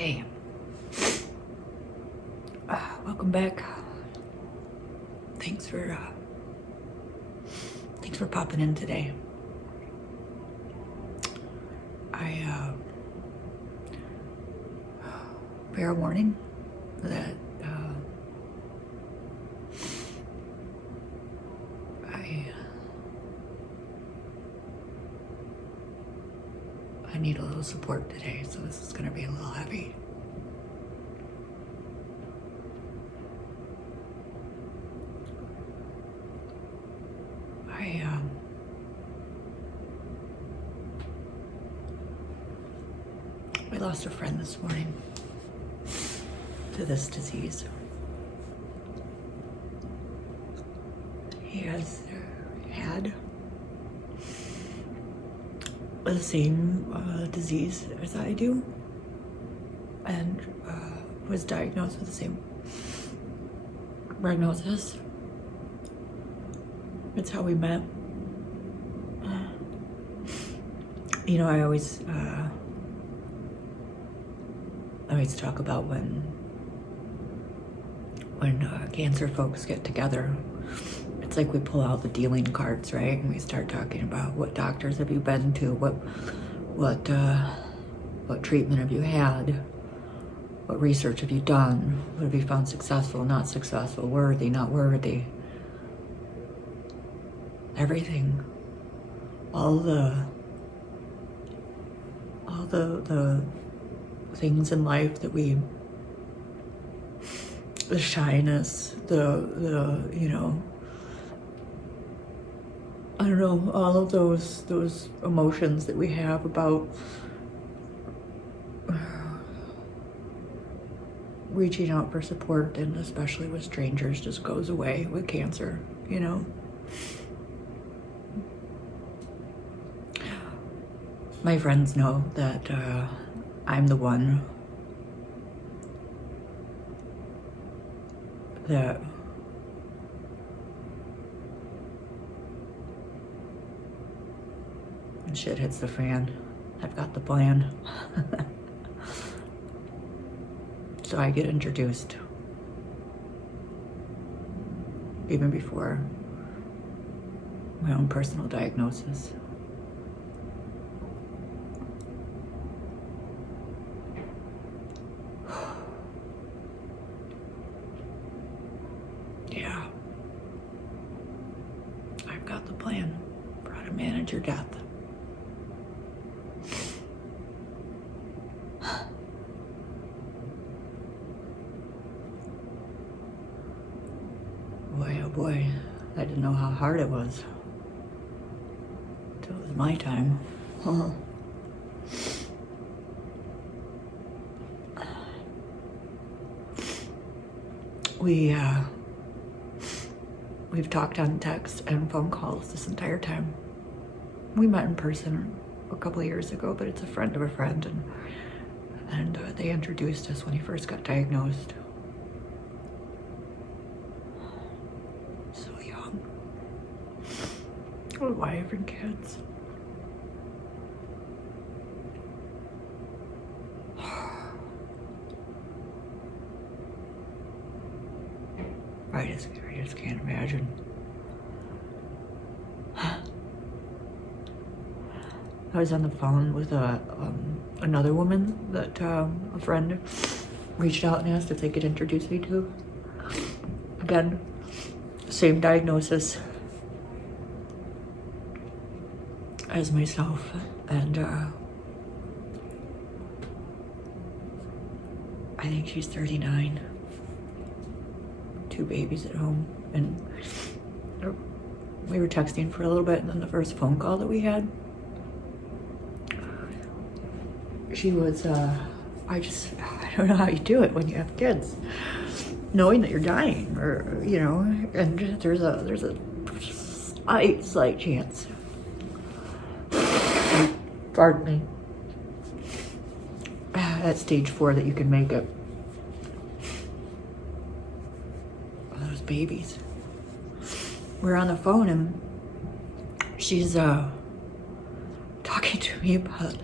Hey, welcome back. Thanks for popping in today. Fair warning that I need a little support today, so this is gonna be a little heavy. I lost a friend this morning to this disease. He has had the same disease as I do, and was diagnosed with the same diagnosis. It's how we met. You know, I always talk about when cancer folks get together, it's like we pull out the dealing cards, right? And we start talking about what doctors have you been to, what treatment have you had, what research have you done, what have you found successful, not successful, worthy, not worthy. Everything, all the things in life that the shyness, the you know, I don't know, all of those emotions that we have about reaching out for support, and especially with strangers, just goes away with cancer, you know. My friends know that I'm the one that when shit hits the fan, I've got the plan. So I get introduced even before my own personal diagnosis. Yeah, I've got the plan for how to manage your death. Boy, oh boy, I didn't know how hard it was until it was my time. We've talked on text and phone calls this entire time. We met in person a couple of years ago, but it's a friend of a friend, and they introduced us when he first got diagnosed. So young. A wife and kids. I just can't imagine. I was on the phone with another woman that a friend reached out and asked if they could introduce me to. Again, same diagnosis as myself, and I think she's 39. 2 babies at home, and we were texting for a little bit, and then the first phone call that we had, she was I don't know how you do it when you have kids, knowing that you're dying, or you know, and there's a slight chance, pardon me, at stage 4 that you can make it. Those babies. We're on the phone and she's talking to me about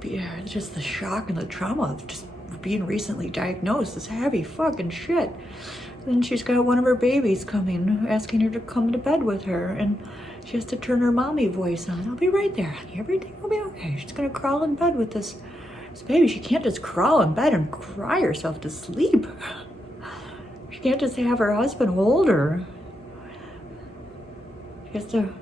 just the shock and the trauma of just being recently diagnosed, this heavy fucking shit. Then she's got one of her babies coming, asking her to come to bed with her, and she has to turn her mommy voice on. I'll be right there, honey. Everything will be okay. She's gonna crawl in bed with this baby. She can't just crawl in bed and cry herself to sleep. She can't just have her husband hold her. She has to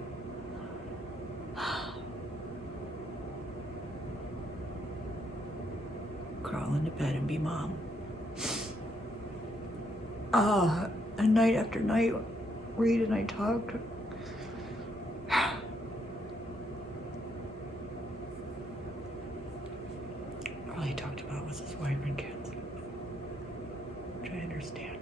crawl into bed and be mom. And night after night, Reed and I talked. All he talked about was his wife and kids, which I understand.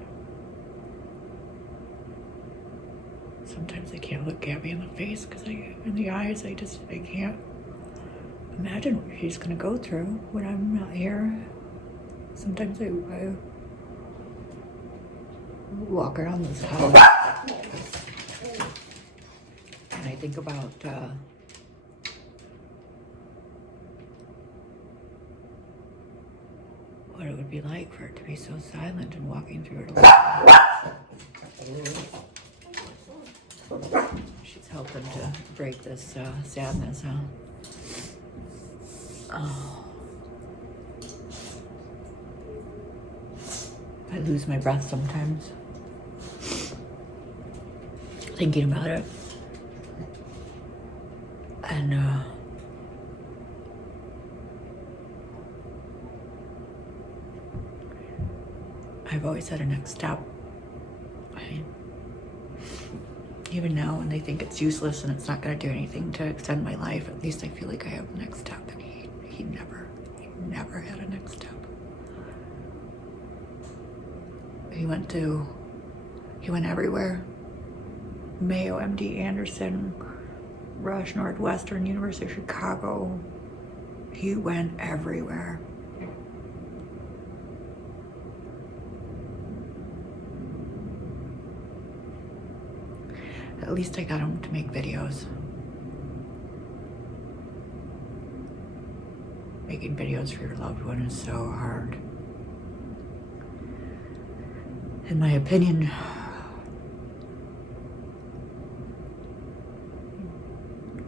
Sometimes I can't look Gabby in the face because in the eyes, I can't imagine what she's gonna go through when I'm not here. Sometimes I walk around this house and I think about what it would be like for it to be so silent and walking through it alone. She's helping to break this sadness, huh? Oh. I lose my breath sometimes thinking about it. And I've always had a next step. Even now when they think it's useless and it's not going to do anything to extend my life, at least I feel like I have a next step, and he never had a next step. He went everywhere. Mayo, MD Anderson, Rush, Northwestern, University of Chicago. He went everywhere. At least I got him to make videos. Making videos for your loved one is so hard. In my opinion,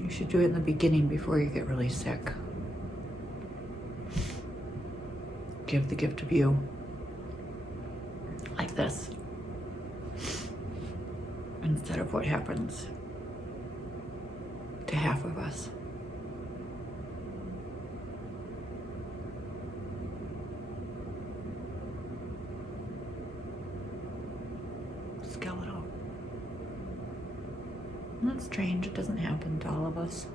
you should do it in the beginning before you get really sick. Give the gift of you. Like this. Instead of what happens to half of us. Skeletal. And that's strange, it doesn't happen to all of us.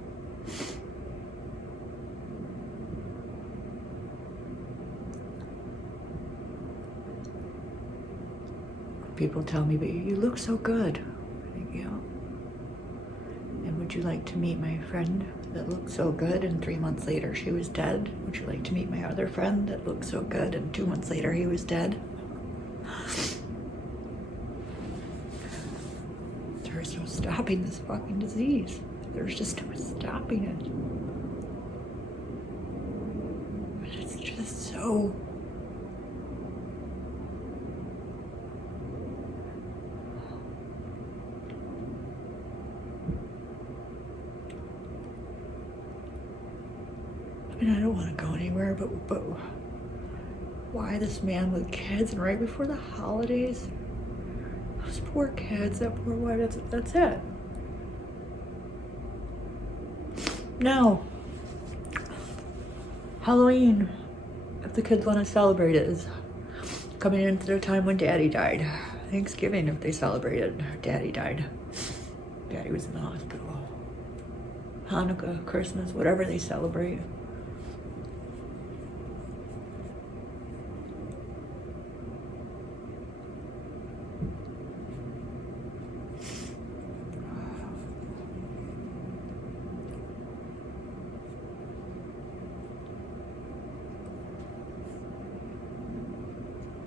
People tell me, but you look so good. Thank you. And would you like to meet my friend that looked so good and 3 months later she was dead? Would you like to meet my other friend that looked so good and 2 months later he was dead? There's no stopping this fucking disease. There's just no stopping it. But it's just so... I mean, I don't want to go anywhere, but why this man with kids, and right before the holidays? Those poor kids, that poor wife, that's it. Now, Halloween, if the kids want to celebrate it, is coming into the time when Daddy died. Thanksgiving, if they celebrated, Daddy died. Daddy was in the hospital. Hanukkah, Christmas, whatever they celebrate.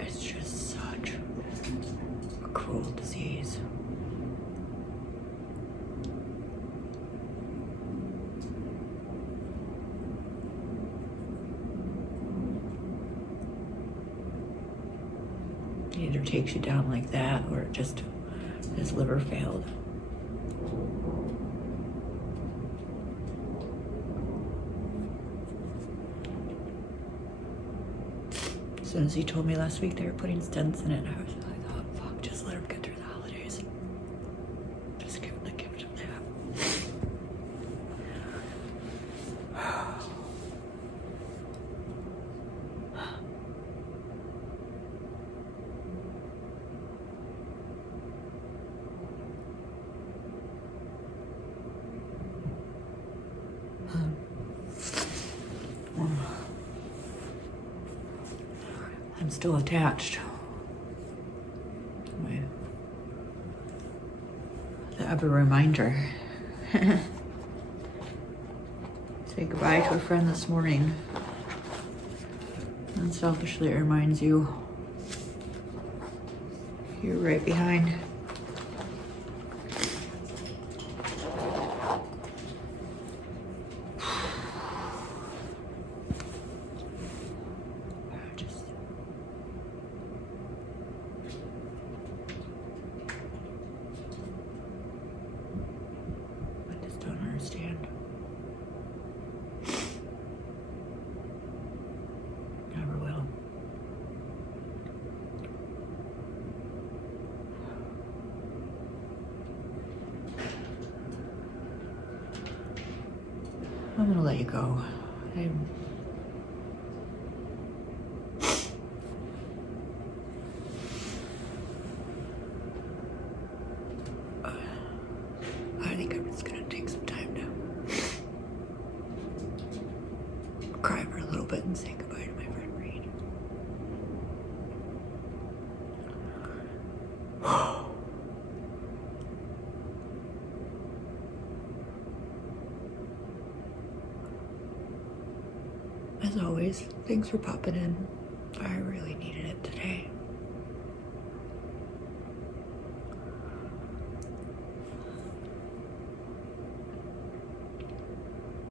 It's just such a cruel disease. either takes you down like that or it just his liver failed. As soon as he told me last week they were putting stents in it, I was like, oh fuck, just let him get through the holidays. Just give him the gift of that. I'm still attached. I have a reminder. Say goodbye to a friend this morning. Unselfishly, it reminds you you're right behind. Understand. Never will. I'm gonna let you go. I think I'm just gonna take some time to cry for a little bit and say goodbye to my friend Reed. As always, thanks for popping in. I really needed it today.